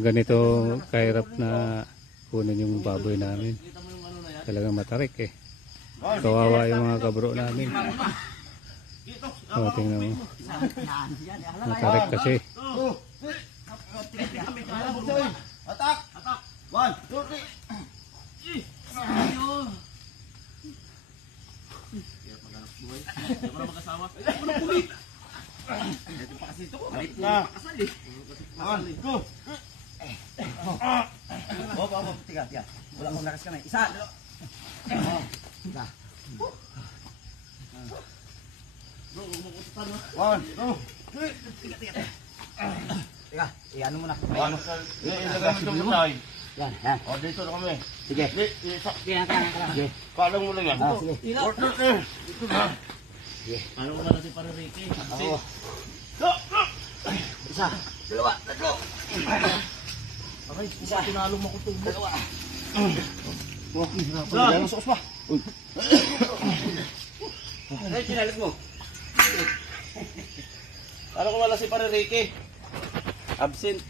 ganito kahirap na kunin yung baboy namin. Talagang matarik eh. Kawawa yung mga kabro namin. Tingnan mo. Matarik kasi. Atak! 1, 2, 3. Ito pa kasi ito ko. Pakasal eh. Go! Tiga. Wala akong lakas ka na. Isa! Tiga. Bro, umuutupan mo. 1, 2, 3. Tiga, ano mo na. Ilagay mo ito tayo. Yan. O, dito na kami. Sige. Sige. Kalang mo lang yan. Sige. Dito na. Ano mo natin para Ricky? Oo. Isa. Dalawa. Tatlo. Aray, isa. Tinalo mo ko ito. Dalawa. Dalawa mo sa uspa. Ay, kinalit mo. Ano ko wala si para Ricky? Absent.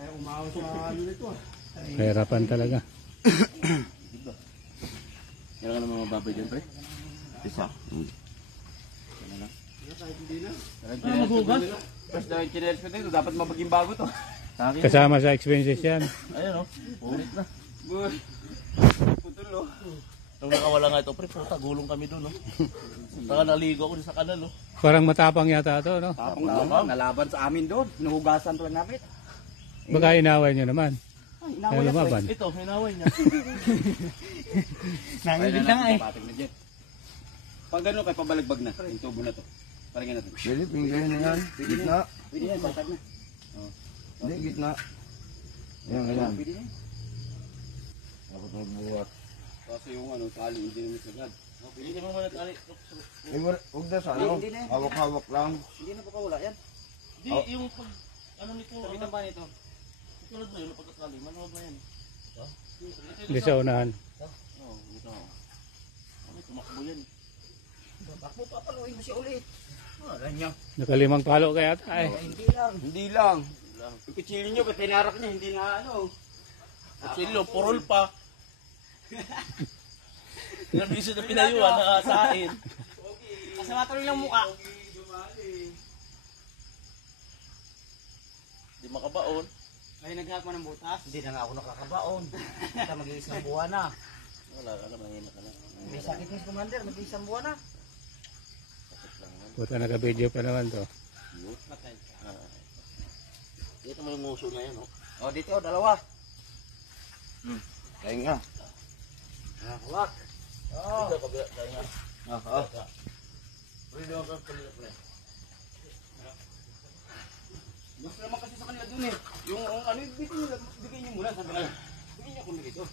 Kaya umawa sa ano nito ah. Kahirapan talaga. Meron ka naman mababoy dyan, pre? Isa. Ano magugas? Tapos dahil chinelis ko dito, dapat mabaging bago to. Kasama sa expenses yan. Ayun o, ulit na. Putol o. Nung nakawala nga ito, pre, puta, gulong kami doon o. Saka naligo ako sa kanal o. Parang matapang yata ito, no? Tapang nalaban sa amin doon. Hinuhugasan to lang namin. Baka inaway nyo naman. Ay, Ay, lumaban. Ito, hinaway niya. Nangingin na nga eh. Pag gano'n kayo pabalagbag na, yung tubo na to. Parang natin. Pwede, pinggahin na yan. Gitna. Pwede yan, batag na. Hindi, gitna. Yan. Pwede yan. Dapat magbuhat. Kasi yung tali, hindi naman sagad. Hindi mo muna tali. Huwag na sa ano. Hindi na. Hawak-hawak lang. Hindi na pakawala yan. Hindi, yung pag, ano nito, Sabitan ba nito? tulad na yun, pagkasali, manuwag na yan. Hindi sa unahan. Oo, ito. Ano, tumakbo yan. Bakbo, papaluin mo siya ulit. Ganyan. Nakalimang palo kaya tayo. Hindi lang. Yung pichilin nyo, pinarak niya, hindi na ano. Silo, purol pa. Ilang biso na pinayuan, nakasain. Kasama tuloy lang mukha. Di makabaon. Ay, naghahat mo ng butas? Hindi na nga ako nakakabaon. Kita mag-iisang buwan na. Wala, mahina ka na. May sakit ni Commander, mag-iisang buwan na. Puta, naka-video pa naman to. Dito mo yung nguso na yan, oh. O, dito, dalawa. Kaya nga. Hawak. Dito, kabila, kaya nga. Oo. Pwede mo kang palila pa. Gusto naman kasi sa kanila dun eh. Yung ano, bigay nyo muna. Sabi nga, bigay nyo kung dito.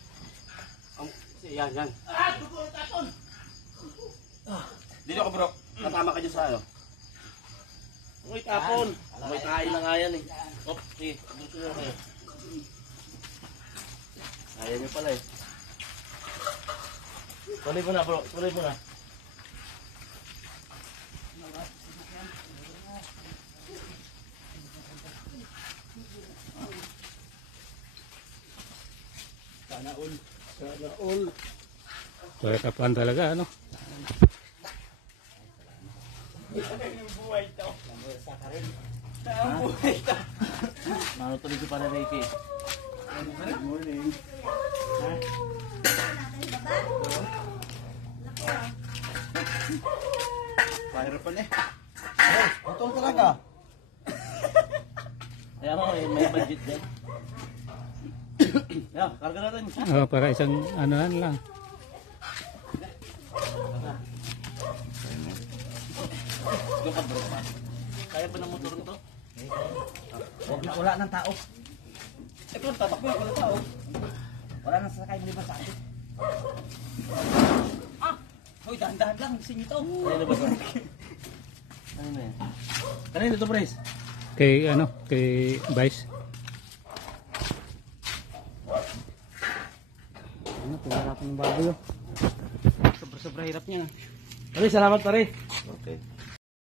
Kasi yan. Dito ako bro, natama ka dyan sa ano. Uy, tapon. May kain na nga yan eh. Oh, sige. Dito na kayo. Ayaw nyo pala eh. Tuloy mo na bro, tuloy mo na. Sana all. Kahirapan talaga, ano? Mano tuloy ko para Ricky. Good morning. Pahirapan eh. Utong talaga. Kaya mo, may budget din. Yeah, karga natin. Para isang anuhan lang. Ito ka bro pa. Kaya ba ng motor to? Huwag na wala ng tao. Ito, tatakbo yung wala tao. Wala nang sakay mo sa atin. Hoy, dahan-dahan lang. Gusto nyo to. Kanina ba bro? Kanina yan. Kanina ito, Bryce. Kay Vice. Ano, pinarapan ng baboy. Sobra-sobra hirap niya. Pare, salamat pare. Okay.